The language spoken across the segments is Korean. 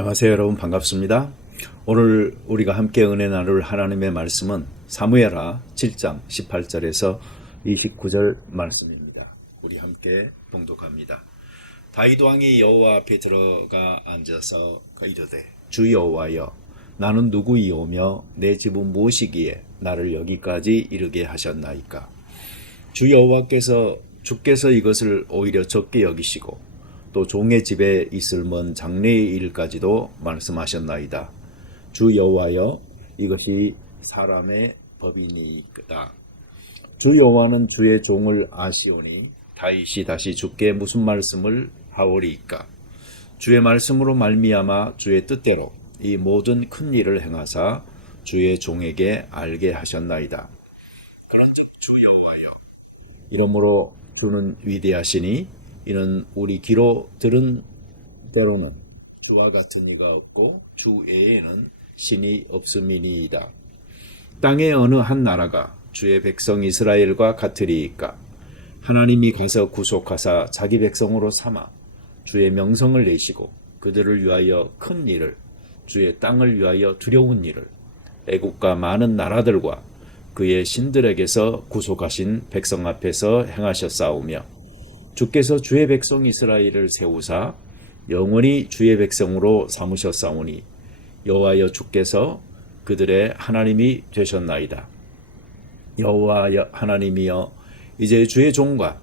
안녕하세요, 여러분. 반갑습니다. 오늘 우리가 함께 은혜 나눌 하나님의 말씀은 사무엘하 7장 18절에서 29절 말씀입니다. 우리 함께 봉독합니다. 다윗 왕이 여호와 앞에 들어가 앉아서 이르되, 주 여호와여, 나는 누구이오며 내 집은 무엇이기에 나를 여기까지 이르게 하셨나이까? 주 여호와께서 주께서 이것을 오히려 적게 여기시고 또 종의 집에 있을 먼 장래의 일까지도 말씀하셨나이다. 주 여호와여, 이것이 사람의 법이니이다. 주 여호와는 주의 종을 아시오니 다윗이 다시 주께 무슨 말씀을 하오리이까? 주의 말씀으로 말미암아 주의 뜻대로 이 모든 큰 일을 행하사 주의 종에게 알게 하셨나이다. 그런즉 주 여호와여, 이러므로 주는 위대하시니 이는 우리 귀로 들은 대로는 주와 같은 이가 없고 주 외에는 신이 없음이니이다. 땅의 어느 한 나라가 주의 백성 이스라엘과 같으리이까? 하나님이 가서 구속하사 자기 백성으로 삼아 주의 명성을 내시고 그들을 위하여 큰 일을, 주의 땅을 위하여 두려운 일을 애국과 많은 나라들과 그의 신들에게서 구속하신 백성 앞에서 행하셨사오며, 주께서 주의 백성 이스라엘을 세우사 영원히 주의 백성으로 삼으셨사오니 여호와여, 주께서 그들의 하나님이 되셨나이다. 여호와 하나님이여, 이제 주의 종과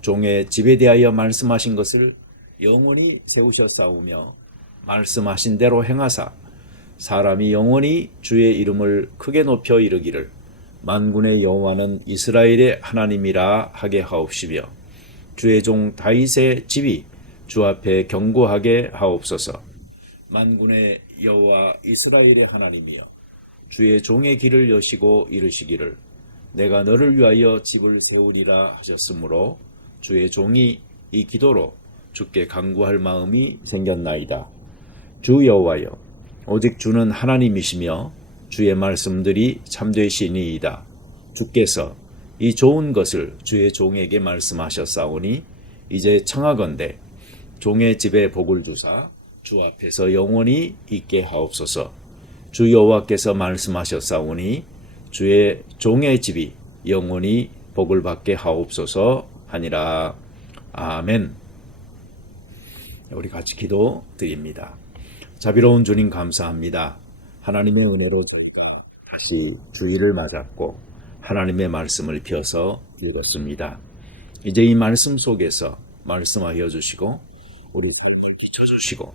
종의 집에 대하여 말씀하신 것을 영원히 세우셨사오며 말씀하신 대로 행하사 사람이 영원히 주의 이름을 크게 높여 이르기를 만군의 여호와는 이스라엘의 하나님이라 하게 하옵시며, 주의 종 다윗의 집이 주 앞에 견고하게 하옵소서. 만군의 여호와 이스라엘의 하나님이여, 주의 종의 길을 여시고 이르시기를 내가 너를 위하여 집을 세우리라 하셨으므로 주의 종이 이 기도로 주께 간구할 마음이 생겼나이다. 주 여호와여, 오직 주는 하나님이시며 주의 말씀들이 참되시니이다. 주께서 이 좋은 것을 주의 종에게 말씀하셨사오니 이제 청하건대 종의 집에 복을 주사 주 앞에서 영원히 있게 하옵소서. 주 여호와께서 말씀하셨사오니 주의 종의 집이 영원히 복을 받게 하옵소서 하니라. 아멘. 우리 같이 기도 드립니다. 자비로운 주님, 감사합니다. 하나님의 은혜로 저희가 다시 주일을 맞았고 하나님의 말씀을 펴서 읽었습니다. 이제 이 말씀 속에서 말씀하여 주시고 우리 삶을 비춰주시고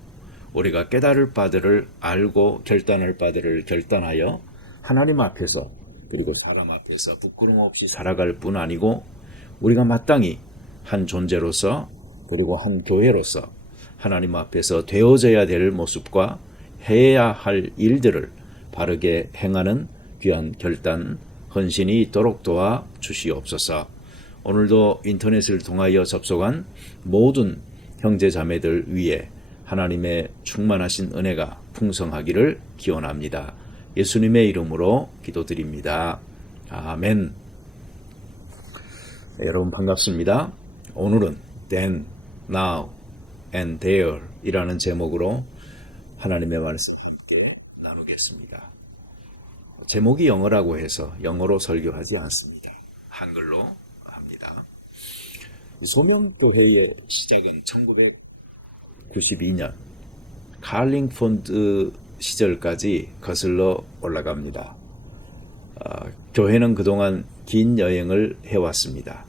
우리가 깨달을 바들을 알고 결단할 바들을 결단하여 하나님 앞에서 그리고 사람 앞에서 부끄럼 없이 살아갈 뿐 아니고 우리가 마땅히 한 존재로서 그리고 한 교회로서 하나님 앞에서 되어져야 될 모습과 해야 할 일들을 바르게 행하는 귀한 결단, 헌신이 있도록 도와 주시옵소서. 오늘도 인터넷을 통하여 접속한 모든 형제 자매들 위에 하나님의 충만하신 은혜가 풍성하기를 기원합니다. 예수님의 이름으로 기도드립니다. 아멘. 네, 여러분 반갑습니다. 오늘은 Then, Now, and There 이라는 제목으로 하나님의 말씀을 함께 나누겠습니다. 제목이 영어라고 해서 영어로 설교하지 않습니다. 한글로 합니다. 소명교회의 시작은 1992년 칼링폰드 시절까지 거슬러 올라갑니다. 교회는 그동안 긴 여행을 해왔습니다.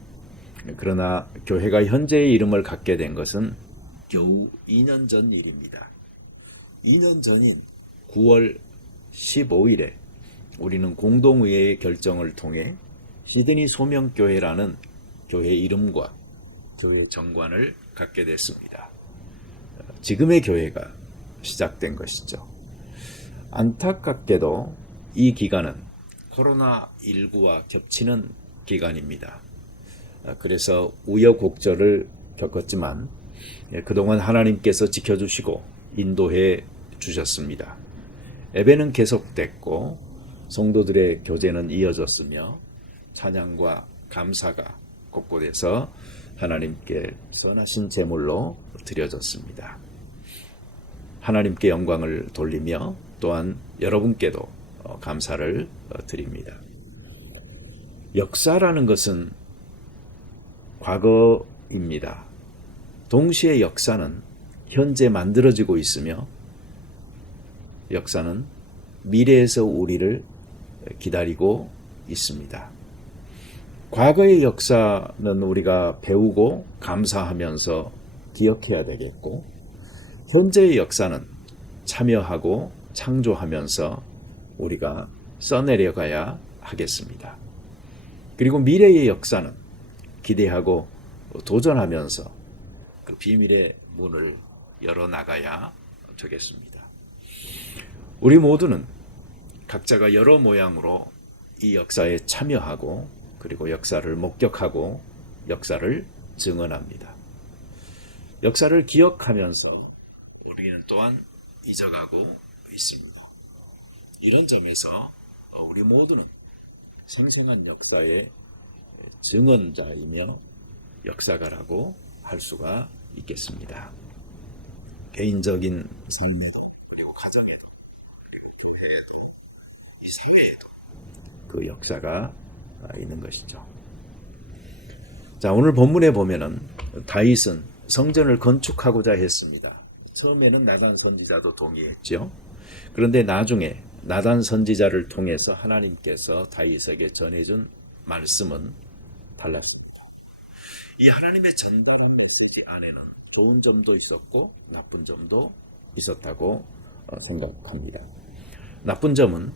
그러나 교회가 현재의 이름을 갖게 된 것은 겨우 2년 전 일입니다. 2년 전인 9월 15일에 우리는 공동의회의 결정을 통해 시드니 소명교회라는 교회 이름과 교회 정관을 갖게 됐습니다. 지금의 교회가 시작된 것이죠. 안타깝게도 이 기간은 코로나19와 겹치는 기간입니다. 그래서 우여곡절을 겪었지만 그동안 하나님께서 지켜주시고 인도해 주셨습니다. 예배는 계속됐고 성도들의 교제는 이어졌으며 찬양과 감사가 곳곳에서 하나님께 선하신 제물로 드려졌습니다. 하나님께 영광을 돌리며 또한 여러분께도 감사를 드립니다. 역사라는 것은 과거입니다. 동시에 역사는 현재 만들어지고 있으며 역사는 미래에서 우리를 기다리고 있습니다. 과거의 역사는 우리가 배우고 감사하면서 기억해야 되겠고, 현재의 역사는 참여하고 창조하면서 우리가 써내려가야 하겠습니다. 그리고 미래의 역사는 기대하고 도전하면서 그 비밀의 문을 열어나가야 되겠습니다. 우리 모두는 각자가 여러 모양으로 이 역사에 참여하고 그리고 역사를 목격하고 역사를 증언합니다. 역사를 기억하면서 우리는 또한 잊어가고 있습니다. 이런 점에서 우리 모두는 생생한 역사의 증언자이며 역사가라고 할 수가 있겠습니다. 개인적인 삶에도 그리고 가정에도 그리고 교회에도 이 사회에도 그 역사가 있는 것이죠. 자, 오늘 본문에 보면은 다윗은 성전을 건축하고자 했습니다. 처음에는 나단 선지자도 동의했죠. 그런데 나중에 나단 선지자를 통해서 하나님께서 다윗에게 전해준 말씀은 달랐습니다. 이 하나님의 전파한 메시지 안에는 좋은 점도 있었고 나쁜 점도 있었다고 생각합니다. 나쁜 점은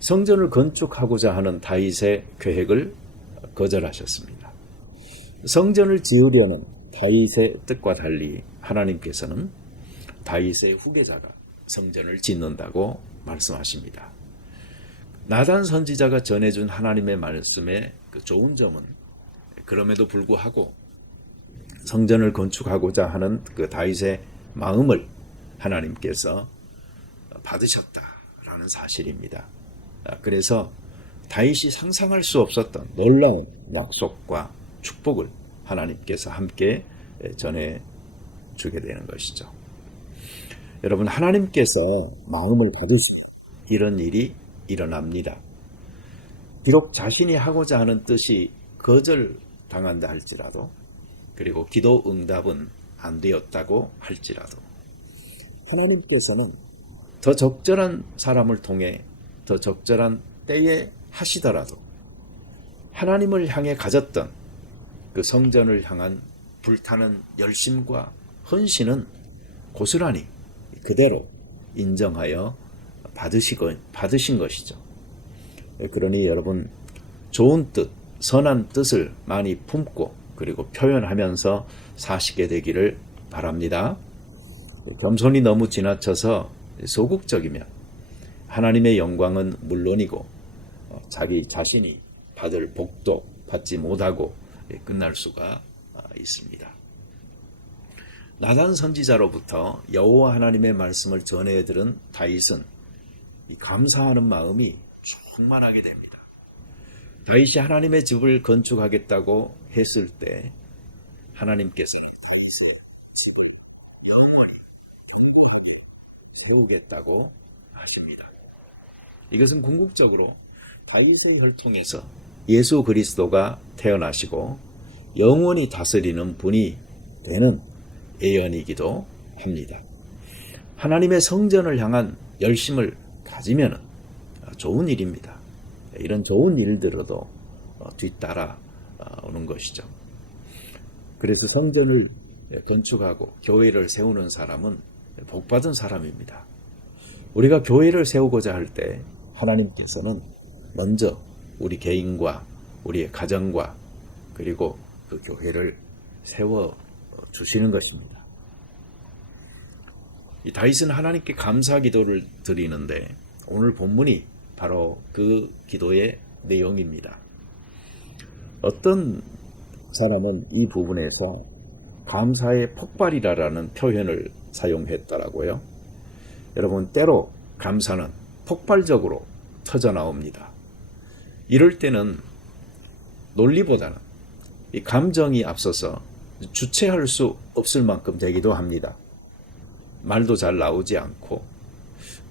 성전을 건축하고자 하는 다윗의 계획을 거절하셨습니다. 성전을 지으려는 다윗의 뜻과 달리 하나님께서는 다윗의 후계자가 성전을 짓는다고 말씀하십니다. 나단 선지자가 전해준 하나님의 말씀의 그 좋은 점은 그럼에도 불구하고 성전을 건축하고자 하는 그 다윗의 마음을 하나님께서 받으셨다라는 사실입니다. 그래서 다윗이 상상할 수 없었던 놀라운 약속과 축복을 하나님께서 함께 전해주게 되는 것이죠. 여러분, 하나님께서 마음을 받으시면 이런 일이 일어납니다. 비록 자신이 하고자 하는 뜻이 거절당한다 할지라도, 그리고 기도 응답은 안 되었다고 할지라도 하나님께서는 더 적절한 사람을 통해 더 적절한 때에 하시더라도 하나님을 향해 가졌던 그 성전을 향한 불타는 열심과 헌신은 고스란히 그대로 인정하여 받으신 것이죠. 그러니 여러분, 좋은 뜻, 선한 뜻을 많이 품고 그리고 표현하면서 사시게 되기를 바랍니다. 겸손이 너무 지나쳐서 소극적이면 하나님의 영광은 물론이고 자기 자신이 받을 복도 받지 못하고 끝날 수가 있습니다. 나단 선지자로부터 여호와 하나님의 말씀을 전해 들은 다윗은 감사하는 마음이 충만하게 됩니다. 다윗이 하나님의 집을 건축하겠다고 했을 때 하나님께서는 다윗의 집을 영원히 세우겠다고 하십니다. 이것은 궁극적으로 다윗의 혈통에서 예수 그리스도가 태어나시고 영원히 다스리는 분이 되는 예언이기도 합니다. 하나님의 성전을 향한 열심을 가지면 좋은 일입니다. 이런 좋은 일들어도 뒤따라 오는 것이죠. 그래서 성전을 건축하고 교회를 세우는 사람은 복받은 사람입니다. 우리가 교회를 세우고자 할 때 하나님께서는 먼저 우리 개인과 우리의 가정과 그리고 그 교회를 세워 주시는 것입니다. 이 다윗은 하나님께 감사 기도를 드리는데 오늘 본문이 바로 그 기도의 내용입니다. 어떤 사람은 이 부분에서 감사의 폭발이라는 표현을 사용했더라고요. 여러분, 때로 감사는 폭발적으로 터져 나옵니다. 이럴 때는 논리보다는 이 감정이 앞서서 주체할 수 없을 만큼 되기도 합니다. 말도 잘 나오지 않고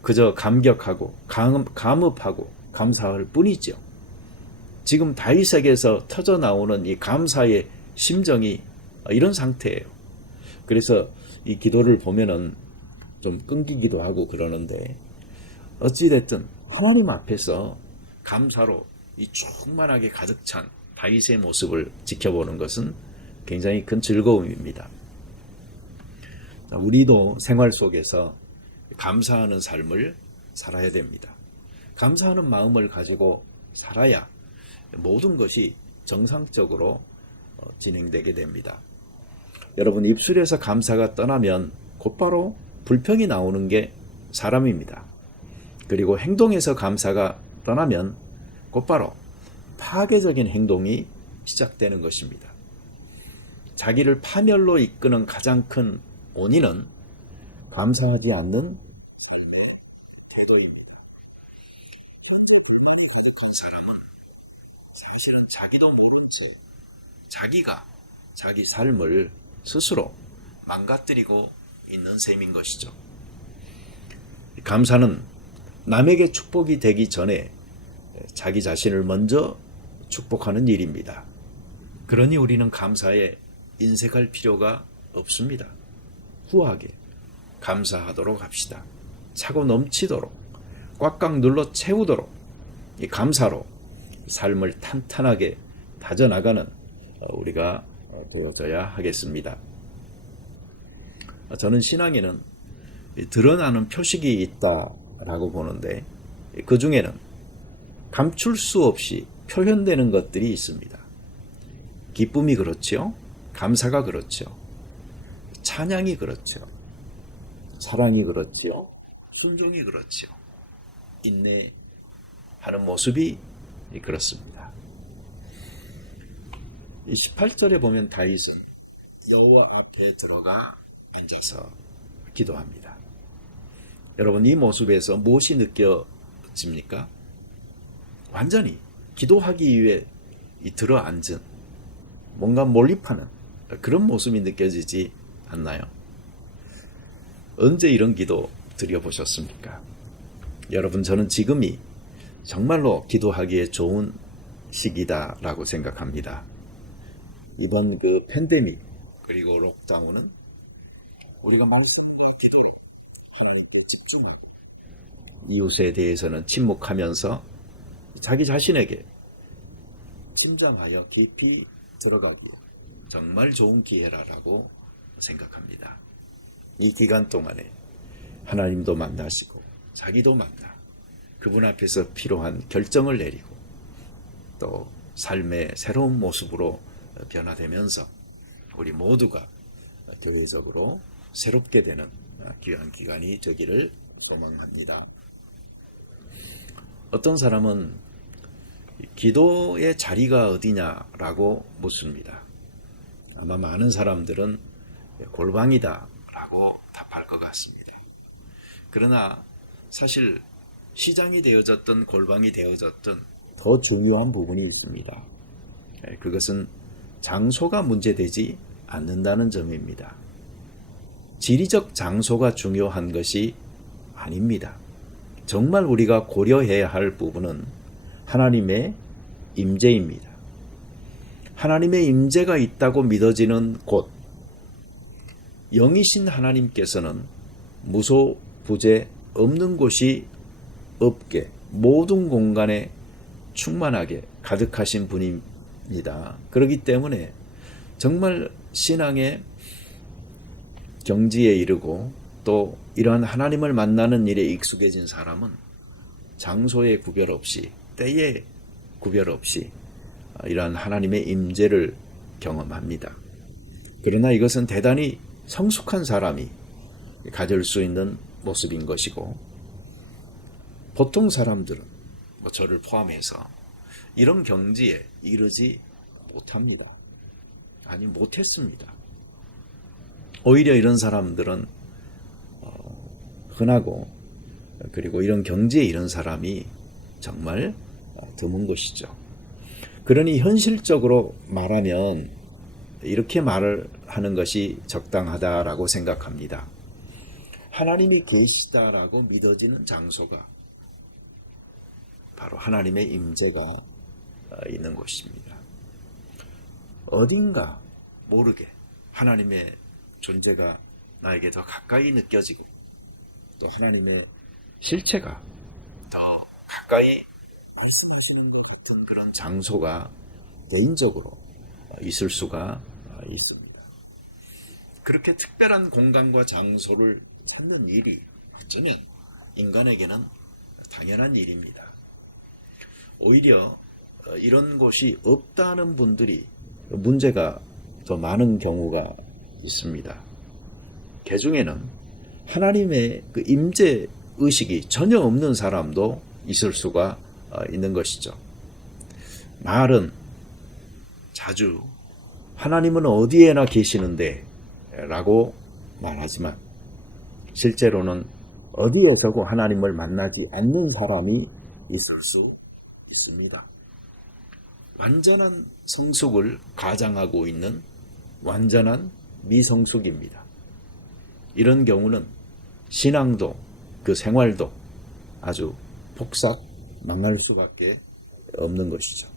그저 감격하고 감업하고 감사할 뿐이죠. 지금 다윗에게서 터져 나오는 이 감사의 심정이 이런 상태예요. 그래서 이 기도를 보면은 좀 끊기기도 하고 그러는데, 어찌됐든 하나님 앞에서 감사로 이 충만하게 가득 찬 다윗의 모습을 지켜보는 것은 굉장히 큰 즐거움입니다. 우리도 생활 속에서 감사하는 삶을 살아야 됩니다. 감사하는 마음을 가지고 살아야 모든 것이 정상적으로 진행되게 됩니다. 여러분, 입술에서 감사가 떠나면 곧바로 불평이 나오는 게 사람입니다. 그리고 행동에서 감사가 떠나면 곧바로 파괴적인 행동이 시작되는 것입니다. 자기를 파멸로 이끄는 가장 큰 원인은 감사하지 않는 삶의 태도입니다. 현재 불만이 가득한 사람은 사실은 자기도 모른 채 자기가 자기 삶을 스스로 망가뜨리고 있는 셈인 것이죠. 감사는 남에게 축복이 되기 전에 자기 자신을 먼저 축복하는 일입니다. 그러니 우리는 감사에 인색할 필요가 없습니다. 후하게 감사하도록 합시다. 차고 넘치도록 꽉꽉 눌러 채우도록 이 감사로 삶을 탄탄하게 다져나가는 우리가 되어져야 하겠습니다. 저는 신앙에는 드러나는 표식이 있다라고 보는데, 그 중에는 감출 수 없이 표현되는 것들이 있습니다. 기쁨이 그렇죠. 감사가 그렇죠. 찬양이 그렇죠. 사랑이 그렇죠. 순종이 그렇죠. 인내하는 모습이 그렇습니다. 18절에 보면 다윗은 여호와 앞에 들어가 앉아서 기도합니다. 여러분, 이 모습에서 무엇이 느껴집니까? 완전히 기도하기 위해 들어앉은, 뭔가 몰입하는 그런 모습이 느껴지지 않나요? 언제 이런 기도 드려보셨습니까? 여러분, 저는 지금이 정말로 기도하기에 좋은 시기다라고 생각합니다. 이번 그 팬데믹 그리고 록다운은 우리가 말씀과 기도로 하나님께 집중하고 이웃에 대해서는 침묵하면서 자기 자신에게 침잠하여 깊이 들어가기 정말 좋은 기회라고 생각합니다. 이 기간 동안에 하나님도 만나시고 자기도 만나 그분 앞에서 필요한 결정을 내리고 또 삶의 새로운 모습으로 변화되면서 우리 모두가 교회적으로 새롭게 되는 귀한 기간이 되기를 소망합니다. 어떤 사람은 기도의 자리가 어디냐라고 묻습니다. 아마 많은 사람들은 골방이다 라고 답할 것 같습니다. 그러나 사실 시장이 되어졌든 골방이 되어졌든 더 중요한 부분이 있습니다. 그것은 장소가 문제되지 않는다는 점입니다. 지리적 장소가 중요한 것이 아닙니다. 정말 우리가 고려해야 할 부분은 하나님의 임재입니다. 하나님의 임재가 있다고 믿어지는 곳, 영이신 하나님께서는 무소부재 없는 곳이 없게 모든 공간에 충만하게 가득하신 분입니다. 그렇기 때문에 정말 신앙의 경지에 이르고 또 이러한 하나님을 만나는 일에 익숙해진 사람은 장소의 구별 없이 때의 구별 없이 이러한 하나님의 임재를 경험합니다. 그러나 이것은 대단히 성숙한 사람이 가질 수 있는 모습인 것이고, 보통 사람들은 저를 포함해서 이런 경지에 이르지 못합니다. 아니, 못했습니다. 오히려 이런 사람들은 흔하고 그리고 이런 경지에 이른 사람이 정말 드문 것이죠. 그러니 현실적으로 말하면 이렇게 말을 하는 것이 적당하다라고 생각합니다. 하나님이 계시다라고 믿어지는 장소가 바로 하나님의 임재가 있는 곳입니다. 어딘가 모르게 하나님의 존재가 나에게 더 가까이 느껴지고 또 하나님의 실체가 더 가까이 말씀하시는 것 같은 그런 장소가 개인적으로 있을 수가 있습니다. 그렇게 특별한 공간과 장소를 찾는 일이 어쩌면 인간에게는 당연한 일입니다. 오히려 이런 곳이 없다는 분들이 문제가 더 많은 경우가 있습니다. 그 중에는 하나님의 그 임재 의식이 전혀 없는 사람도 있을 수가 있는 것이죠. 말은 자주 하나님은 어디에나 계시는데 라고 말하지만 실제로는 어디에서도 하나님을 만나지 않는 사람이 있을 수 있습니다. 완전한 성숙을 가장하고 있는 완전한 미성숙입니다. 이런 경우는 신앙도 그 생활도 아주 폭삭 망할 수밖에 없는 것이죠.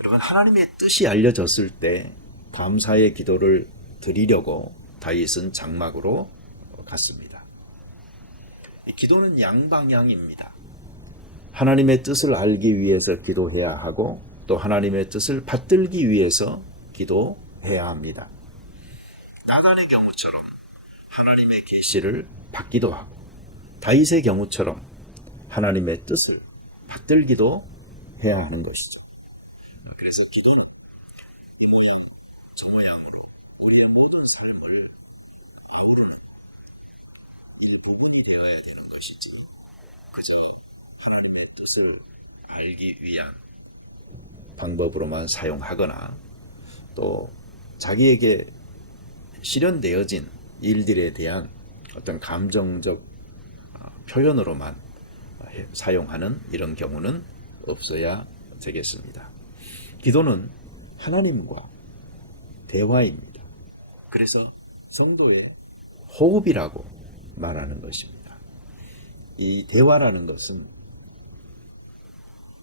여러분, 하나님의 뜻이 알려졌을 때 감사의 기도를 드리려고 다윗은 장막으로 갔습니다. 이 기도는 양방향입니다. 하나님의 뜻을 알기 위해서 기도해야 하고 또 하나님의 뜻을 받들기 위해서 기도해야 합니다. 나간의 경우처럼 하나님의 계시를 받기도 하고 다윗의 경우처럼 하나님의 뜻을 받들기도 해야 하는 것이죠. 그래서 기도는 이 모양 저 모양으로 우리의 모든 삶을 아우르는 이 부분이 되어야 되는 것이지 그저 하나님의 뜻을 알기 위한 방법으로만 사용하거나 또 자기에게 실현되어진 일들에 대한 어떤 감정적 표현으로만 사용하는 이런 경우는 없어야 되겠습니다. 기도는 하나님과 대화입니다. 그래서 성도의 호흡이라고 말하는 것입니다. 이 대화라는 것은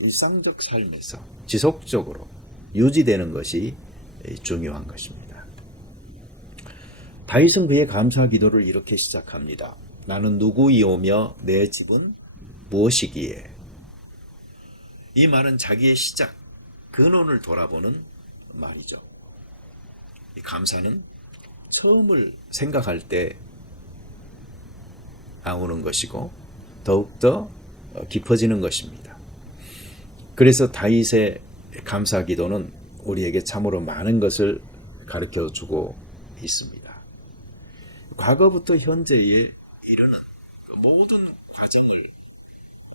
일상적 삶에서 지속적으로 유지되는 것이 중요한 것입니다. 다윗은 그의 감사 기도를 이렇게 시작합니다. 나는 누구이오며 내 집은 무엇이기에. 이 말은 자기의 시작, 근원을 돌아보는 말이죠. 이 감사는 처음을 생각할 때 나오는 것이고 더욱더 깊어지는 것입니다. 그래서 다윗의 감사 기도는 우리에게 참으로 많은 것을 가르쳐주고 있습니다. 과거부터 현재에 이르는 모든 과정을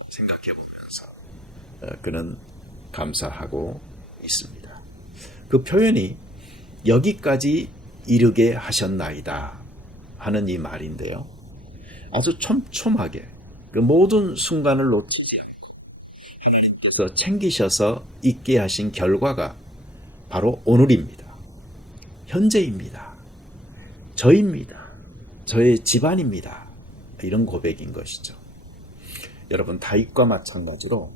생각해 보면서 그는 감사하고 있습니다. 그 표현이 여기까지 이르게 하셨나이다 하는 이 말인데요. 아주 촘촘하게 그 모든 순간을 놓치지 않고 하나님께서 챙기셔서 있게 하신 결과가 바로 오늘입니다. 현재입니다. 저입니다. 저의 집안입니다. 이런 고백인 것이죠. 여러분, 다윗과 마찬가지로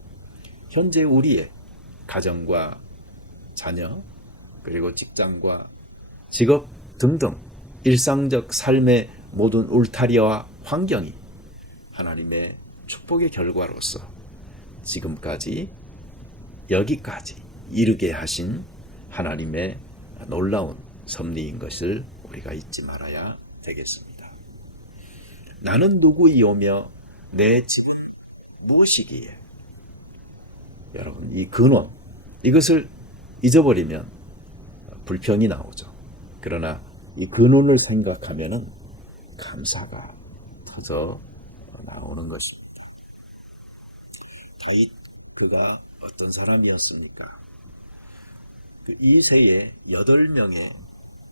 현재 우리의 가정과 자녀 그리고 직장과 직업 등등 일상적 삶의 모든 울타리와 환경이 하나님의 축복의 결과로서 지금까지 여기까지 이르게 하신 하나님의 놀라운 섭리인 것을 우리가 잊지 말아야 되겠습니다. 나는 누구이오며 내 집은 무엇이기에. 여러분, 이 근원 이것을 잊어버리면 불평이 나오죠. 그러나 이 근원을 생각하면은 감사가 터져 나오는 것입니다. 다윗 그가 어떤 사람이었습니까? 그 이새의 8명의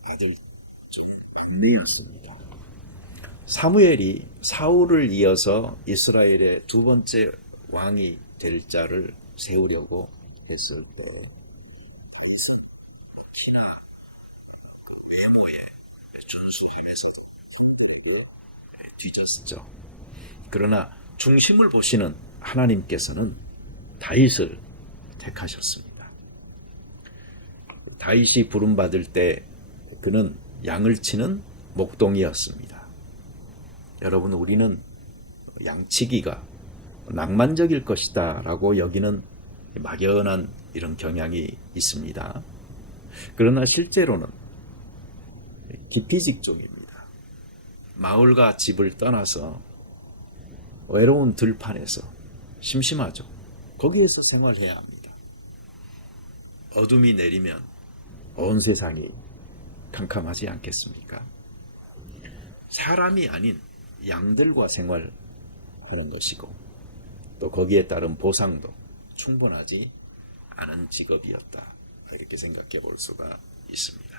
아들 중 한 명이었습니다. 사무엘이 사울을 이어서 이스라엘의 두 번째 왕이 될 자를 세우려고 했을 때 그것은 키나 외모에 준수함에서 그 뒤졌죠. 그러나 중심을 보시는 하나님께서는 다윗을 택하셨습니다. 다윗이 부름받을 때 그는 양을 치는 목동이었습니다. 여러분, 우리는 양치기가 낭만적일 것이다 라고 여기는 막연한 이런 경향이 있습니다. 그러나 실제로는 기피직종입니다. 마을과 집을 떠나서 외로운 들판에서 심심하죠. 거기에서 생활해야 합니다. 어둠이 내리면 온 세상이 캄캄하지 않겠습니까? 사람이 아닌 양들과 생활하는 것이고 또 거기에 따른 보상도 충분하지 않은 직업이었다. 이렇게 생각해 볼 수가 있습니다.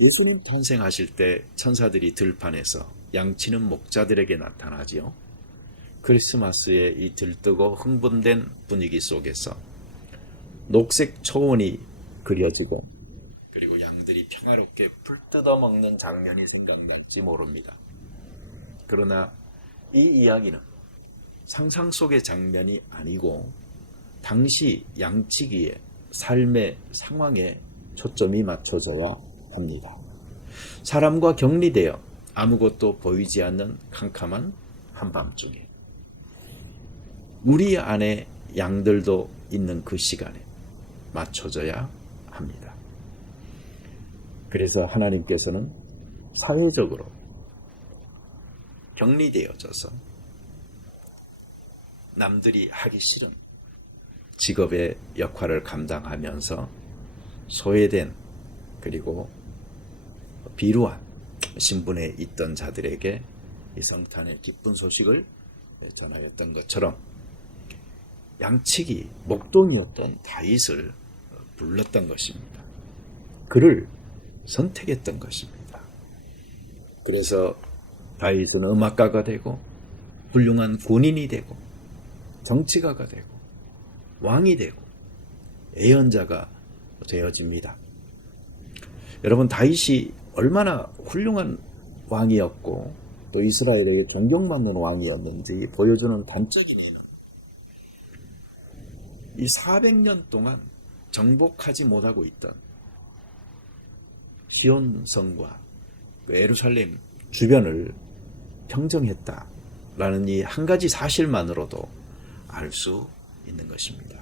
예수님 탄생하실 때 천사들이 들판에서 양치는 목자들에게 나타나지요. 크리스마스에 이 들뜨고 흥분된 분위기 속에서 녹색 초원이 그려지고 그리고 양들이 평화롭게 풀 뜯어먹는 장면이 생각날지 모릅니다. 그러나 이 이야기는 상상 속의 장면이 아니고 당시 양치기의 삶의 상황에 초점이 맞춰져야 합니다. 사람과 격리되어 아무것도 보이지 않는 캄캄한 한밤중에 우리 안에 양들도 있는 그 시간에 맞춰져야 합니다. 그래서 하나님께서는 사회적으로 격리되어져서 남들이 하기 싫은 직업의 역할을 감당하면서 소외된 그리고 비루한 신분에 있던 자들에게 이 성탄의 기쁜 소식을 전하였던 것처럼 양치기 목동이었던 다윗을 불렀던 것입니다. 그를 선택했던 것입니다. 그래서 다윗은 음악가가 되고 훌륭한 군인이 되고 정치가가 되고 왕이 되고 예언자가 되어집니다. 여러분, 다윗이 얼마나 훌륭한 왕이었고 또 이스라엘에게 존경받는 왕이었는지 보여주는 단적인 예는 이 400년 동안 정복하지 못하고 있던 시온성과 예루살렘 주변을 평정했다라는 이 한 가지 사실만으로도 알 수 있는 것입니다.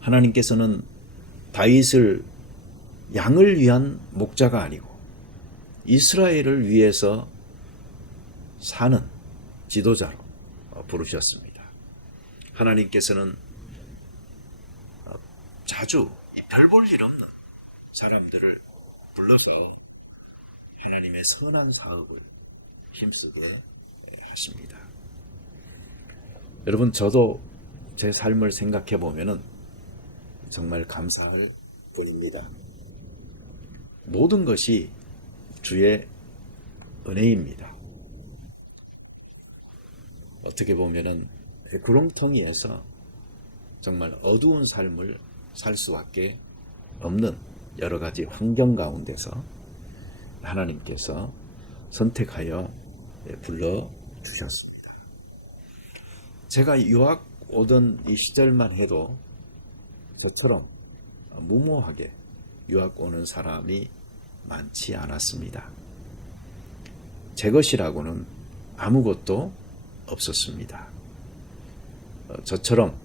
하나님께서는 다윗을 양을 위한 목자가 아니고 이스라엘을 위해서 사는 지도자로 부르셨습니다. 하나님께서는 자주 별 볼 일 없는 사람들을 불러서 하나님의 선한 사업을 힘쓰게 하십니다. 여러분, 저도 제 삶을 생각해 보면은 정말 감사할 뿐입니다. 모든 것이 주의 은혜입니다. 어떻게 보면은 구렁텅이에서 정말 어두운 삶을 살 수밖에 없는 여러 가지 환경 가운데서 하나님께서 선택하여 불러주셨습니다. 제가 유학 오던 이 시절만 해도 저처럼 무모하게 유학 오는 사람이 많지 않았습니다. 제 것이라고는 아무것도 없었습니다. 저처럼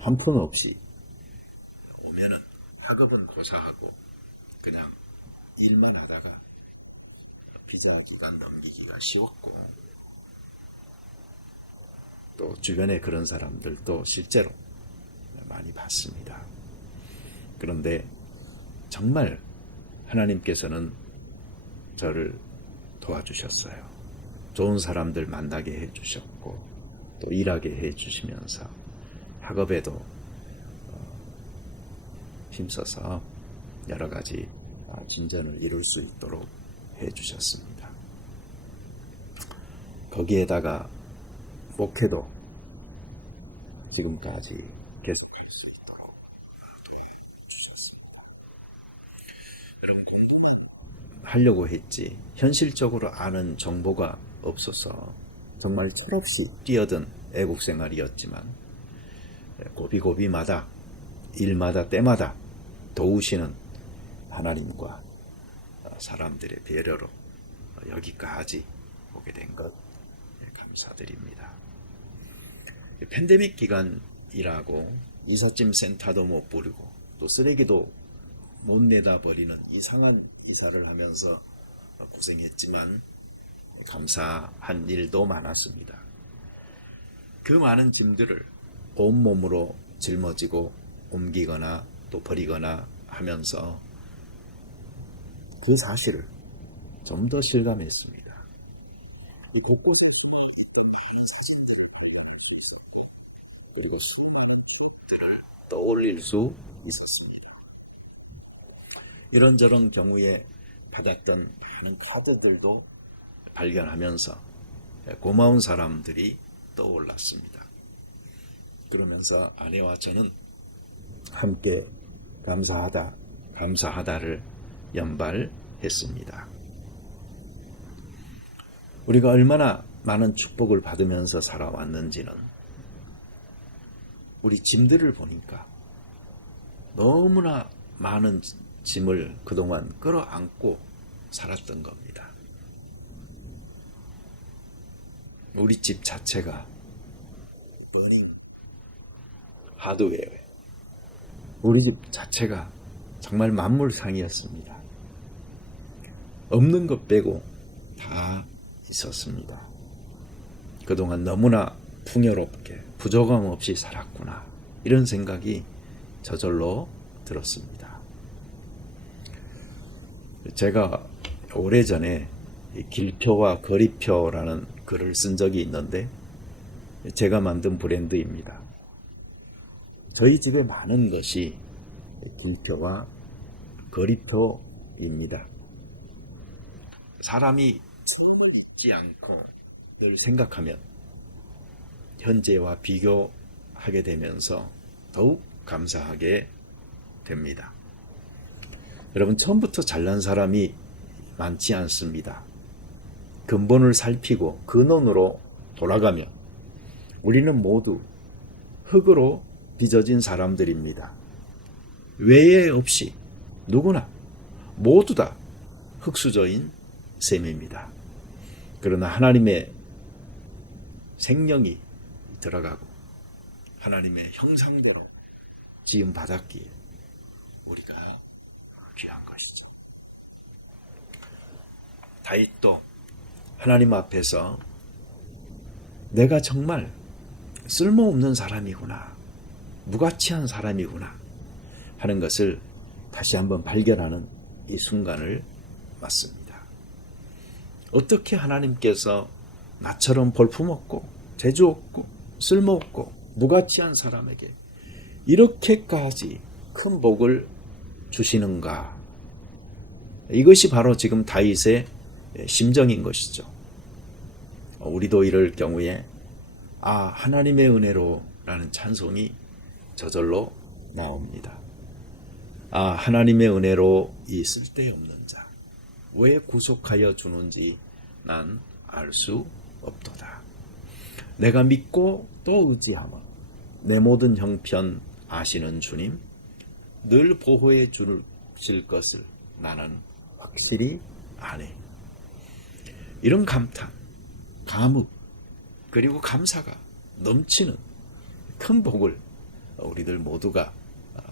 한 푼 없이 오면은 학업은 고사하고 그냥 일만 하다가 비자 기간 넘기기가 쉬웠고 또 주변에 그런 사람들도 실제로 많이 봤습니다. 그런데 정말 하나님께서는 저를 도와주셨어요. 좋은 사람들 만나게 해주셨고 또 일하게 해주시면서 학업에도 힘써서 여러 가지 진전을 이룰 수 있도록 해주셨습니다. 거기에다가 목회도 지금까지 계속할 수 있도록 도와주셨습니다. 여러분, 공부만 하려고 했지 현실적으로 아는 정보가 없어서 정말 철없이 뛰어든 애국 생활이었지만 고비고비마다 일마다 때마다 도우시는 하나님과 사람들의 배려로 여기까지 오게 된 것 감사드립니다. 팬데믹 기간이라고 이삿짐 센터도 못 부리고 또 쓰레기도 못 내다 버리는 이상한 이사를 하면서 고생했지만 감사한 일도 많았습니다. 그 많은 짐들을 온몸으로 짊어지고 옮기거나 또 버리거나 하면서 그 사실을 좀 더 실감했습니다. 이 곳곳에 그리고 수많은 기억들을 떠올릴 수 있었습니다. 이런저런 경우에 받았던 많은 카드들도 발견하면서 고마운 사람들이 떠올랐습니다. 그러면서 아내와 저는 함께 감사하다를 연발했습니다. 우리가 얼마나 많은 축복을 받으면서 살아왔는지는 우리 짐들을 보니까 너무나 많은 짐을 그동안 끌어안고 살았던 겁니다. 우리 집 자체가 하드웨어예요. 우리 집 자체가 정말 만물상이었습니다. 없는 것 빼고 다 있었습니다. 그동안 너무나 풍요롭게 부족함 없이 살았구나 이런 생각이 저절로 들었습니다. 제가 오래전에 길표와 거리표라는 글을 쓴 적이 있는데 제가 만든 브랜드입니다. 저희 집에 많은 것이 길표와 거리표입니다. 사람이 삶을 잊지 않고 늘 생각하면 현재와 비교하게 되면서 더욱 감사하게 됩니다. 여러분, 처음부터 잘난 사람이 많지 않습니다. 근본을 살피고 근원으로 돌아가면 우리는 모두 흙으로 빚어진 사람들입니다. 외에 없이 누구나 모두 다 흙수저인 셈입니다. 그러나 하나님의 생명이 들어가고 하나님의 형상대로 지음 받았기에 우리가 귀한 것이죠. 다윗도 하나님 앞에서 내가 정말 쓸모없는 사람이구나, 무가치한 사람이구나 하는 것을 다시 한번 발견하는 이 순간을 맞습니다. 어떻게 하나님께서 나처럼 볼품없고 재주없고 쓸모없고 무가치한 사람에게 이렇게까지 큰 복을 주시는가? 이것이 바로 지금 다윗의 심정인 것이죠. 우리도 이럴 경우에 하나님의 은혜로 라는 찬송이 저절로 나옵니다. 하나님의 은혜로 이 쓸데없는 자 왜 구속하여 주는지 난 알 수 없도다. 내가 믿고 또 의지하며 내 모든 형편 아시는 주님, 늘 보호해 주실 것을 나는 확실히 아네. 이런 감탄, 감흑, 그리고 감사가 넘치는 큰 복을 우리들 모두가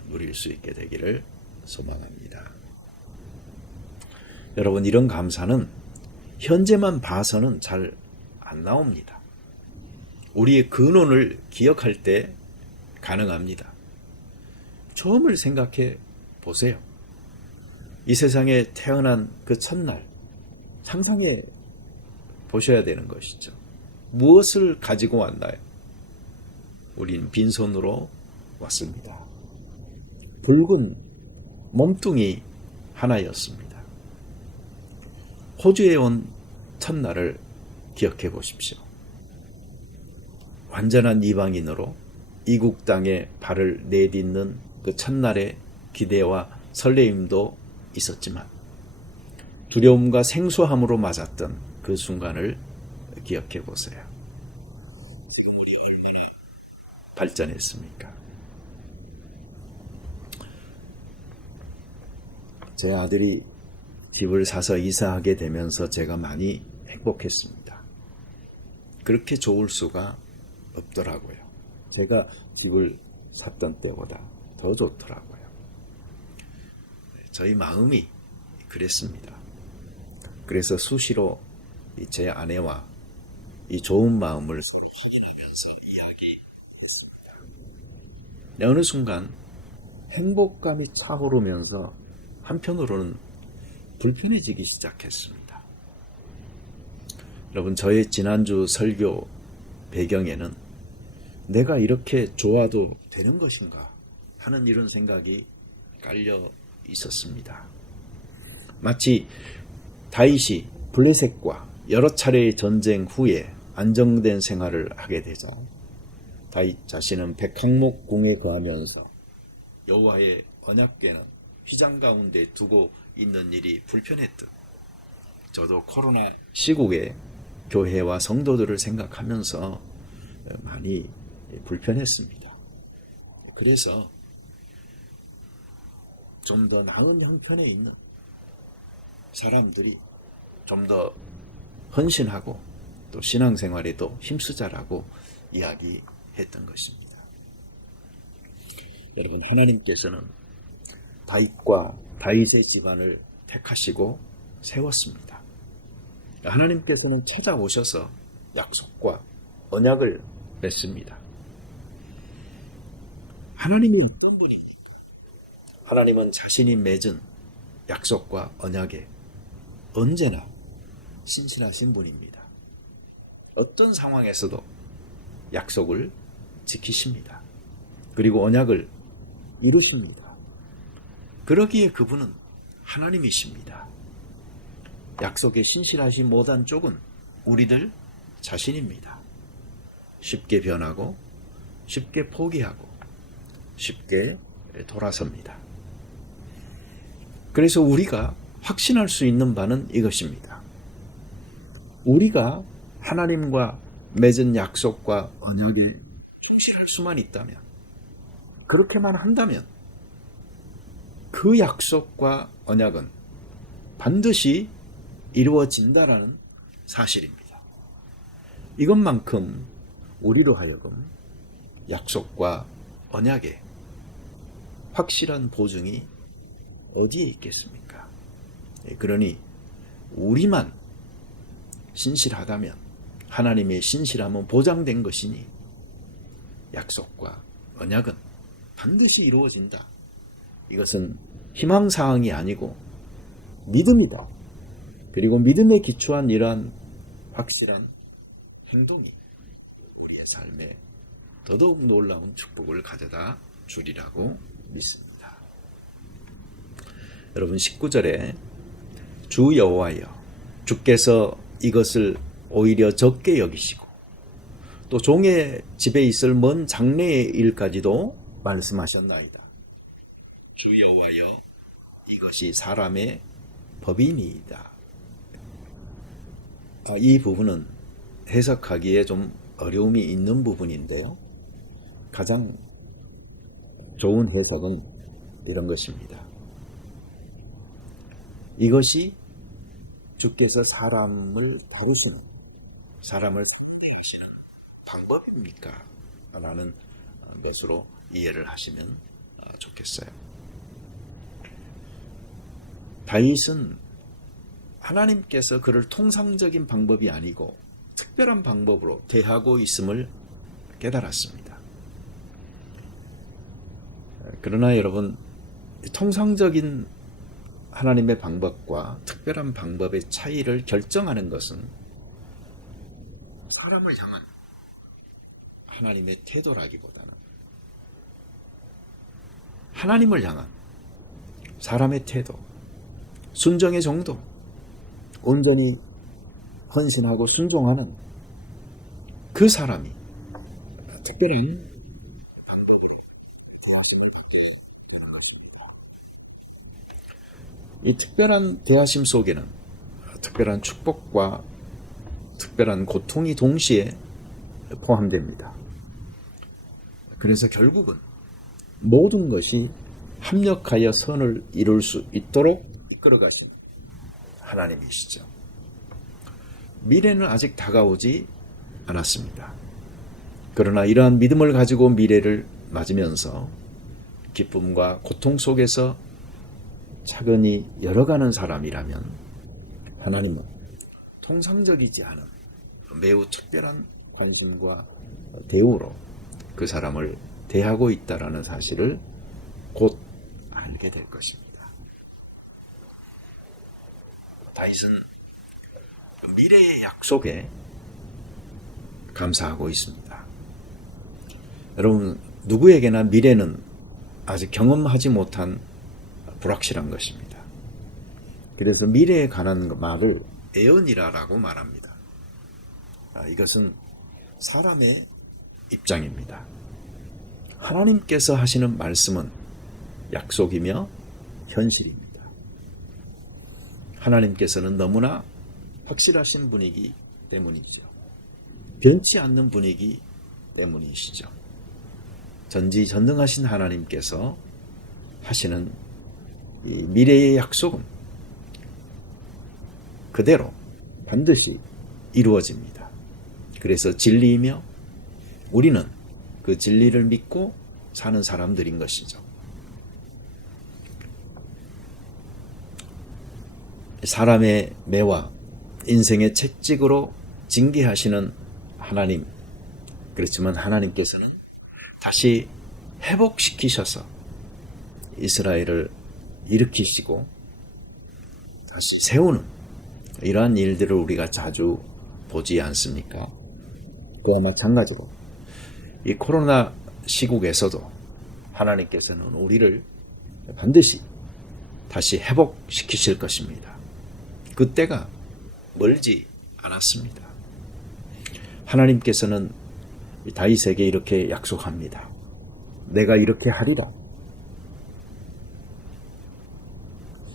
누릴 수 있게 되기를 소망합니다. 여러분, 이런 감사는 현재만 봐서는 잘 안 나옵니다. 우리의 근원을 기억할 때 가능합니다. 처음을 생각해 보세요. 이 세상에 태어난 그 첫날 상상해 보셔야 되는 것이죠. 무엇을 가지고 왔나요? 우린 빈손으로 왔습니다. 붉은 몸뚱이 하나였습니다. 호주에 온 첫날을 기억해 보십시오. 완전한 이방인으로 이국 땅에 발을 내딛는 그 첫날의 기대와 설레임도 있었지만 두려움과 생소함으로 맞았던 그 순간을 기억해 보세요. 발전했습니까? 제 아들이 집을 사서 이사하게 되면서 제가 많이 행복했습니다. 그렇게 좋을 수가 없더라고요. 제가 집을 샀던 때보다 더 좋더라고요. 저희 마음이 그랬습니다. 그래서 수시로 제 아내와 이 좋은 마음을 확인하면서 이야기했습니다. 어느 순간 행복감이 차오르면서 한편으로는 불편해지기 시작했습니다. 여러분, 저의 지난주 설교 배경에는 내가 이렇게 좋아도 되는 것인가 하는 이런 생각이 깔려 있었습니다. 마치 다윗이 블레셋과 여러 차례의 전쟁 후에 안정된 생활을 하게 되자 다윗 자신은 백항목궁에 거하면서 여호와의 언약궤는 휘장 가운데 두고 있는 일이 불편했듯 저도 코로나 시국에 교회와 성도들을 생각하면서 많이 불편했습니다. 그래서 좀 더 나은 형편에 있는 사람들이 좀 더 헌신하고 또 신앙생활에도 힘쓰자라고 이야기했던 것입니다. 여러분, 하나님께서는 다윗과 다윗의 집안을 택하시고 세웠습니다. 하나님께서는 찾아오셔서 약속과 언약을 맺습니다. 하나님이 어떤 분입니까? 하나님은 자신이 맺은 약속과 언약에 언제나 신실하신 분입니다. 어떤 상황에서도 약속을 지키십니다. 그리고 언약을 이루십니다. 그러기에 그분은 하나님이십니다. 약속에 신실하지 못한 쪽은 우리들 자신입니다. 쉽게 변하고 쉽게 포기하고 쉽게 돌아섭니다. 그래서 우리가 확신할 수 있는 바는 이것입니다. 우리가 하나님과 맺은 약속과 언약에 충실할 수만 있다면, 그렇게만 한다면 그 약속과 언약은 반드시 이루어진다라는 사실입니다. 이것만큼 우리로 하여금 약속과 언약에 확실한 보증이 어디에 있겠습니까? 그러니 우리만 신실하다면, 하나님의 신실함은 보장된 것이니 약속과 언약은 반드시 이루어진다. 이것은 희망사항이 아니고 믿음이다. 그리고 믿음에 기초한 이러한 확실한 행동이 우리의 삶에 더더욱 놀라운 축복을 가져다 주리라고 믿습니다. 여러분, 19절에 주 여호와여, 주께서 이것을 오히려 적게 여기시고 또 종의 집에 있을 먼 장래의 일까지도 말씀하셨나이다. 주 여호와여, 이것이 사람의 법이니이다. 이 부분은 해석하기에 좀 어려움이 있는 부분인데요. 가장 좋은 해석은 이런 것입니다. 이것이 주께서 사람을 다루시는, 사람을 살리시는 방법입니까? 라는 맥으로 이해를 하시면 좋겠어요. 다윗은 하나님께서 그를 통상적인 방법이 아니고 특별한 방법으로 대하고 있음을 깨달았습니다. 그러나 여러분, 통상적인 하나님의 방법과 특별한 방법의 차이를 결정하는 것은 사람을 향한 하나님의 태도라기보다는 하나님을 향한 사람의 태도, 순종의 정도, 온전히 헌신하고 순종하는 그 사람이 특별한 방법의 대하심을 받게 되는 것입니다. 이 특별한 대하심 속에는 특별한 축복과 특별한 고통이 동시에 포함됩니다. 그래서 결국은 모든 것이 합력하여 선을 이룰 수 있도록 이끌어 가신 하나님이시죠. 미래는 아직 다가오지 않았습니다. 그러나 이러한 믿음을 가지고 미래를 맞으면서 기쁨과 고통 속에서 차근히 열어가는 사람이라면 하나님은 통상적이지 않은 매우 특별한 관심과 대우로 그 사람을 대하고 있다라는 사실을 곧 알게 될 것입니다. 다윗은 미래의 약속에 감사하고 있습니다. 여러분, 누구에게나 미래는 아직 경험하지 못한 불확실한 것입니다. 그래서 미래에 관한 말을 예언이라고 말합니다. 이것은 사람의 입장입니다. 하나님께서 하시는 말씀은 약속이며 현실입니다. 하나님께서는 너무나 확실하신 분이기 때문이죠. 변치 않는 분이기 때문이시죠. 전지전능하신 하나님께서 하시는 이 미래의 약속은 그대로 반드시 이루어집니다. 그래서 진리이며 우리는 그 진리를 믿고 사는 사람들인 것이죠. 사람의 매와 인생의 채찍으로 징계하시는 하나님, 그렇지만 하나님께서는 다시 회복시키셔서 이스라엘을 일으키시고 다시 세우는 이러한 일들을 우리가 자주 보지 않습니까? 그와 마찬가지로 이 코로나 시국에서도 하나님께서는 우리를 반드시 다시 회복시키실 것입니다. 그때가 멀지 않았습니다. 하나님께서는 다윗에게 이렇게 약속합니다. 내가 이렇게 하리라.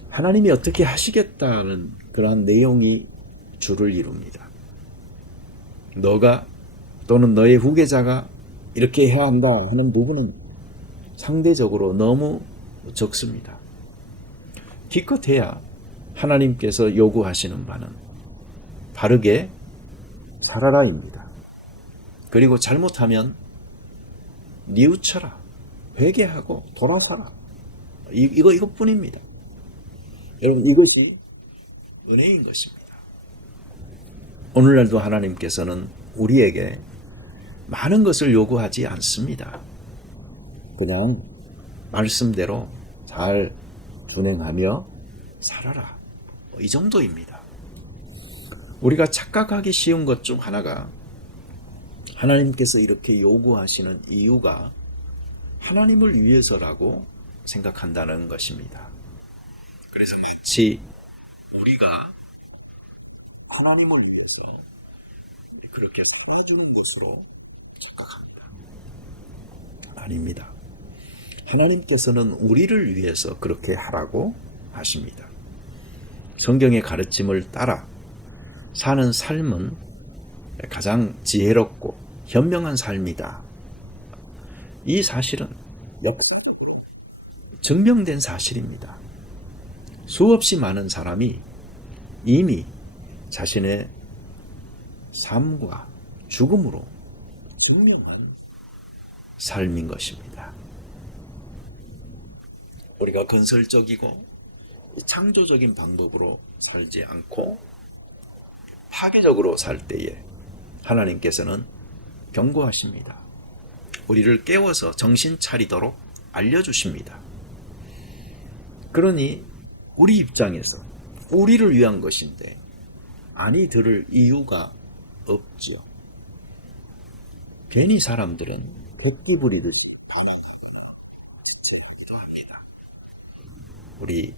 하나님이 어떻게 하시겠다는 그러한 내용이 주를 이룹니다. 너가 또는 너의 후계자가 이렇게 해야 한다 하는 부분은 상대적으로 너무 적습니다. 기껏해야 하나님께서 요구하시는 바는 바르게 살아라입니다. 그리고 잘못하면 뉘우쳐라, 회개하고 돌아서라. 이것뿐입니다. 여러분, 이것이 은혜인 것입니다. 오늘날도 하나님께서는 우리에게 많은 것을 요구하지 않습니다. 그냥 말씀대로 잘 준행하며 살아라. 이 정도입니다. 우리가 착각하기 쉬운 것 중 하나가 하나님께서 이렇게 요구하시는 이유가 하나님을 위해서라고 생각한다는 것입니다. 그래서 마치 우리가 하나님을 위해서 그렇게 도와주는 것으로 착각합니다. 아닙니다. 하나님께서는 우리를 위해서 그렇게 하라고 하십니다. 성경의 가르침을 따라 사는 삶은 가장 지혜롭고 현명한 삶이다. 이 사실은 역사적으로 증명된 사실입니다. 수없이 많은 사람이 이미 자신의 삶과 죽음으로 증명한 삶인 것입니다. 우리가 건설적이고 창조적인 방법으로 살지 않고 파괴적으로 살 때에 하나님께서는 경고하십니다. 우리를 깨워서 정신 차리도록 알려주십니다. 그러니 우리 입장에서 우리를 위한 것인데 아니 들을 이유가 없지요. 괜히 사람들은 백기 부리듯이 기도 합니다. 우리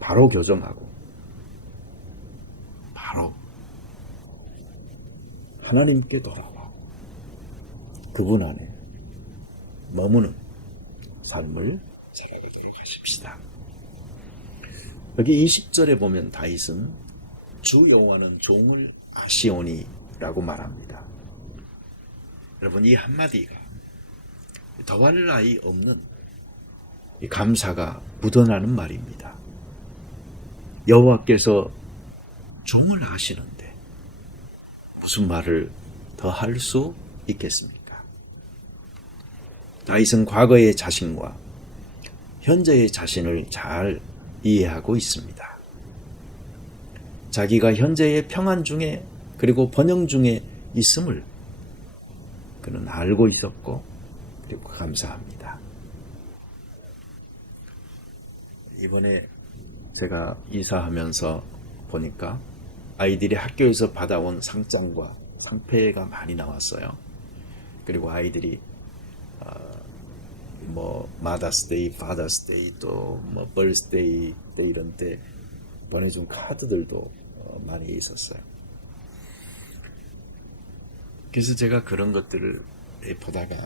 바로 교정하고 바로 하나님께 돌아가고 그분 안에 머무는 삶을 살아가도록 하십시다. 여기 20절에 보면 다윗은 주 여호와는 종을 아시오니라고 말합니다. 여러분, 이 한마디가 더할 나위 없는 이 감사가 묻어나는 말입니다. 여호와께서 종을 아시는데 무슨 말을 더 할 수 있겠습니까? 다윗은 과거의 자신과 현재의 자신을 잘 이해하고 있습니다. 자기가 현재의 평안 중에 그리고 번영 중에 있음을 그는 알고 있었고 그리고 감사합니다. 이번에 제가 이사하면서 보니까 아이들이 학교에서 받아온 상장과 상패가 많이 나왔어요. 그리고 아이들이 마더스데이, 파더스데이, 또 벌스데이 때 이런 때 보내준 카드들도 많이 있었어요. 그래서 제가 그런 것들을 보다가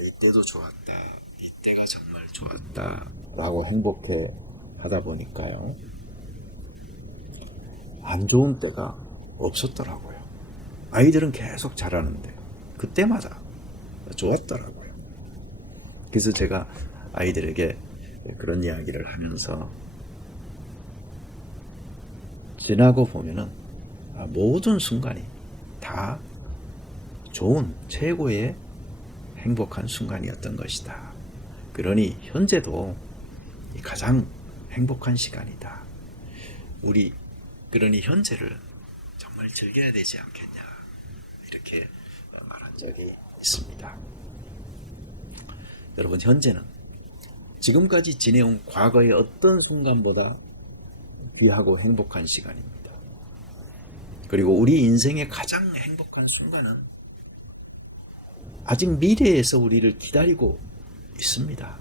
이때도 좋았다, 이때가 정말 좋았다 라고 행복해 하다 보니까요, 안 좋은 때가 없었더라고요. 아이들은 계속 잘하는데 그때마다 좋았더라고요. 그래서 제가 아이들에게 그런 이야기를 하면서 지나고 보면은 모든 순간이 다 좋은 최고의 행복한 순간이었던 것이다. 그러니 현재도 가장 행복한 시간이다. 그러니 현재를 정말 즐겨야 되지 않겠냐, 이렇게 말한 적이 있습니다. 여러분, 현재는 지금까지 지내온 과거의 어떤 순간보다 귀하고 행복한 시간입니다. 그리고 우리 인생의 가장 행복한 순간은 아직 미래에서 우리를 기다리고 있습니다.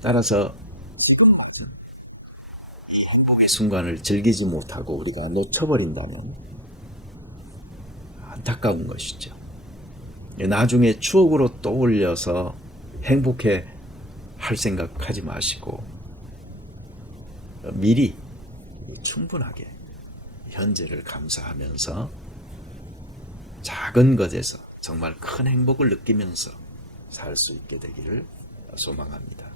따라서 이 행복의 순간을 즐기지 못하고 우리가 놓쳐버린다면 안타까운 것이죠. 나중에 추억으로 떠올려서 행복해 할 생각하지 마시고 미리 충분하게 현재를 감사하면서 작은 것에서 정말 큰 행복을 느끼면서 살 수 있게 되기를 소망합니다.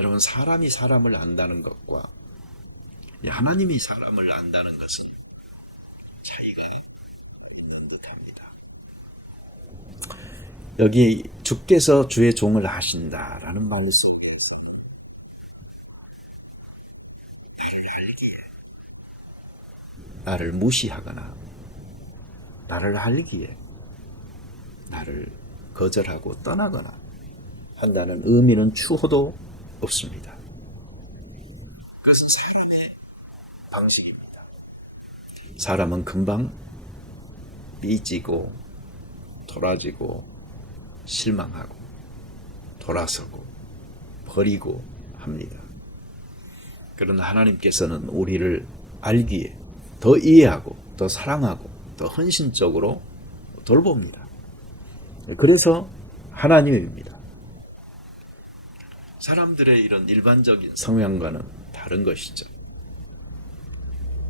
여러분, 사람이 사람을 안다는 것과 하나님이 사람을 안다는 것은 차이가 있는 듯합니다. 여기 주께서 주의 종을 아신다라는 말씀에서 나를 무시하거나 나를 알기에 나를 거절하고 떠나거나 한다는 의미는 추호도 없습니다. 그것은 사람의 방식입니다. 사람은 금방 삐지고 돌아지고 실망하고 돌아서고 버리고 합니다. 그러나 하나님께서는 우리를 알기에 더 이해하고 더 사랑하고 더 헌신적으로 돌봅니다. 그래서 하나님입니다. 사람들의 이런 일반적인 성향과는 다른 것이죠.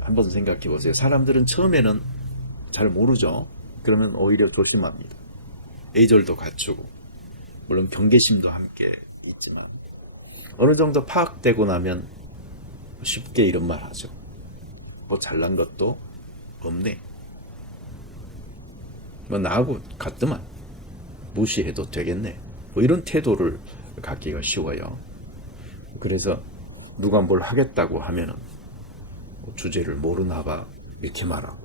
한번 생각해 보세요. 사람들은 처음에는 잘 모르죠. 그러면 오히려 조심합니다. 애절도 갖추고 물론 경계심도 함께 있지만 어느 정도 파악되고 나면 쉽게 이런 말 하죠. 뭐 잘난 것도 없네. 뭐 나하고 같더만 무시해도 되겠네. 뭐 이런 태도를 갖기가 쉬워요. 그래서 누가 뭘 하겠다고 하면은 주제를 모르나 봐 이렇게 말하고,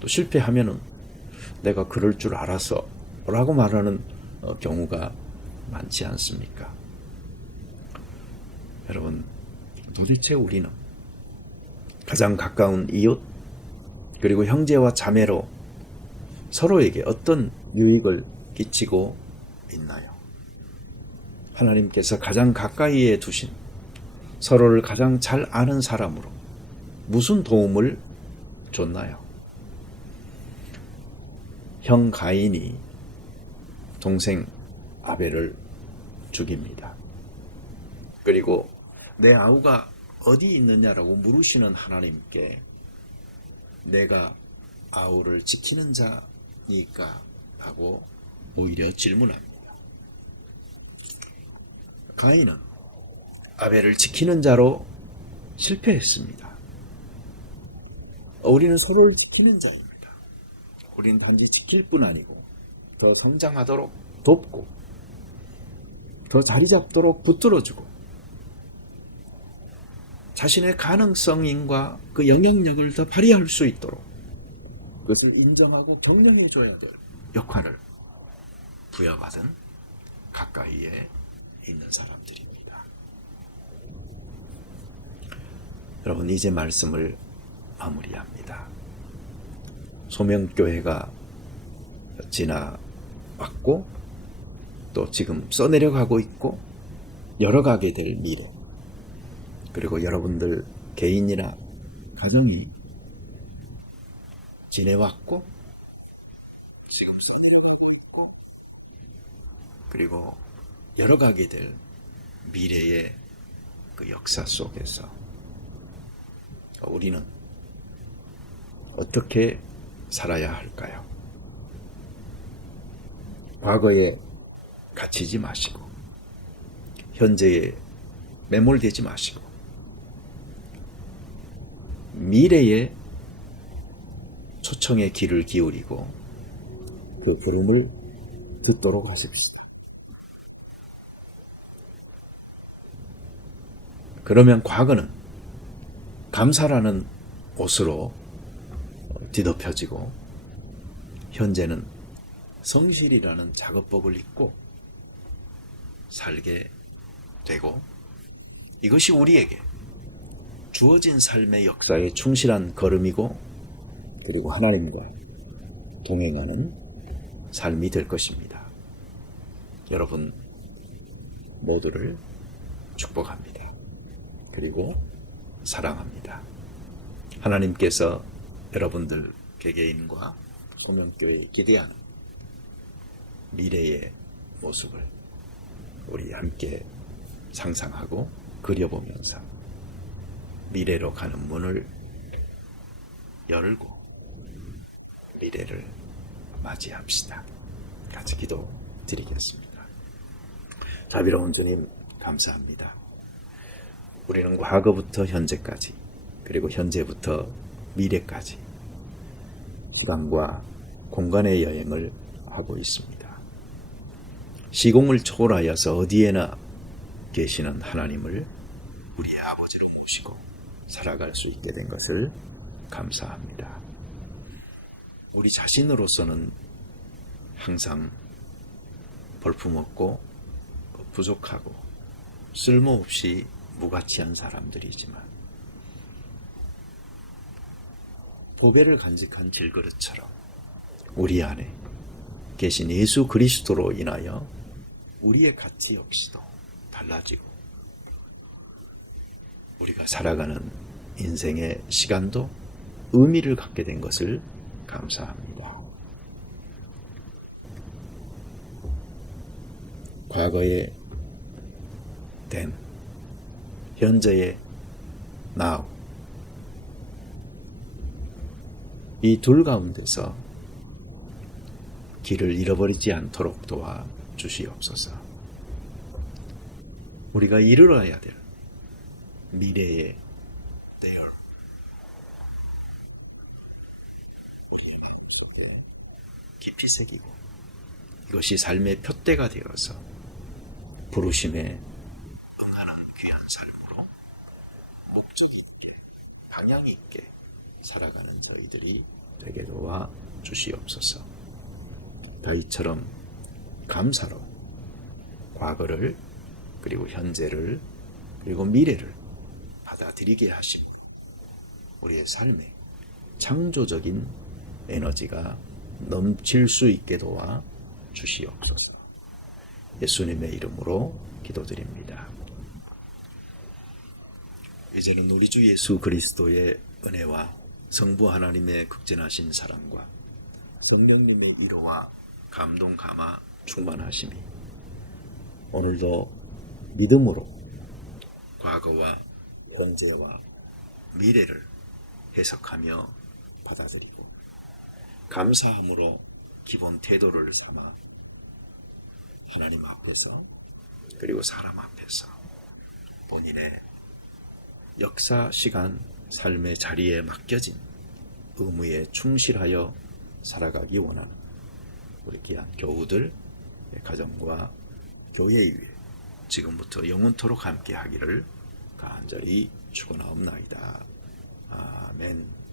또 실패하면은 내가 그럴 줄 알았어 라고 말하는 경우가 많지 않습니까? 여러분, 도대체 우리는 가장 가까운 이웃 그리고 형제와 자매로 서로에게 어떤 유익을 끼치고 있나요? 하나님께서 가장 가까이에 두신 서로를 가장 잘 아는 사람으로 무슨 도움을 줬나요? 형 가인이 동생 아벨을 죽입니다. 그리고 내 아우가 어디 있느냐라고 물으시는 하나님께 내가 아우를 지키는 자니까 하고 오히려 질문합니다. 가인은 아벨을 지키는 자로 실패했습니다. 우리는 서로를 지키는 자입니다. 우리는 단지 지킬 뿐 아니고 더 성장하도록 돕고 더 자리 잡도록 붙들어주고 자신의 가능성인과 그 영향력을 더 발휘할 수 있도록 그것을 인정하고 격려해줘야 될 역할을 부여받은 가까이에 있는 사람들입니다. 여러분, 이제 말씀을 마무리합니다. 소명교회가 지나왔고 또 지금 써내려가고 있고 열어가게 될 미래, 그리고 여러분들 개인이나 가정이 지내왔고 지금 써내려가고 있고 그리고 열어가게 될 미래의 그 역사 속에서 우리는 어떻게 살아야 할까요? 과거에 갇히지 마시고 현재에 매몰되지 마시고 미래에 초청의 귀를 기울이고 그 부름을 듣도록 하십시다. 그러면 과거는 감사라는 옷으로 뒤덮여지고 현재는 성실이라는 작업복을 입고 살게 되고 이것이 우리에게 주어진 삶의 역사에 충실한 걸음이고 그리고 하나님과 동행하는 삶이 될 것입니다. 여러분 모두를 축복합니다. 그리고 사랑합니다. 하나님께서 여러분들 개개인과 소명교회에 기대하는 미래의 모습을 우리 함께 상상하고 그려보면서 미래로 가는 문을 열고 미래를 맞이합시다. 같이 기도 드리겠습니다. 자비로운 주님, 감사합니다. 우리는 과거부터 현재까지 그리고 현재부터 미래까지 시간과 공간의 여행을 하고 있습니다. 시공을 초월하여서 어디에나 계시는 하나님을 우리의 아버지를 모시고 살아갈 수 있게 된 것을 감사합니다. 우리 자신으로서는 항상 볼품없고 부족하고 쓸모없이 무가치한 사람들이지만 보배를 간직한 질그릇처럼 우리 안에 계신 예수 그리스도로 인하여 우리의 가치 역시도 달라지고 우리가 살아가는 인생의 시간도 의미를 갖게 된 것을 감사합니다. 과거의 then, 현재의 now, 이 둘 가운데서 길을 잃어버리지 않도록 도와 주시옵소서. 우리가 이르러야 될 미래의 there, 우리의 마음속에 깊이 새기고 이것이 삶의 표대가 되어서 부르심에 응하는 귀한 삶으로 목적이 있게 방향이 있게 살아가는 저희들이 되게 도와 주시옵소서. 다윗처럼 감사로 과거를 그리고 현재를 그리고 미래를 받아들이게 하시고 우리의 삶에 창조적인 에너지가 넘칠 수 있게 도와 주시옵소서. 예수님의 이름으로 기도드립니다. 이제는 우리 주 예수 그리스도의 은혜와 성부 하나님의 극진하신 사랑과 성령님의 위로와 감동 감화 충만하심이 오늘도 믿음으로 과거와 현재와 미래를 해석하며 받아들이고 감사함으로 기본 태도를 삼아 하나님 앞에서 그리고 사람 앞에서 본인의 역사, 시간, 삶의 자리에 맡겨진 의무에 충실하여 살아가기 원하는 우리 귀한 교우들, 가정과 교회 위에 지금부터 영원토록 함께 하기를 간절히 축원하옵나이다. 아멘.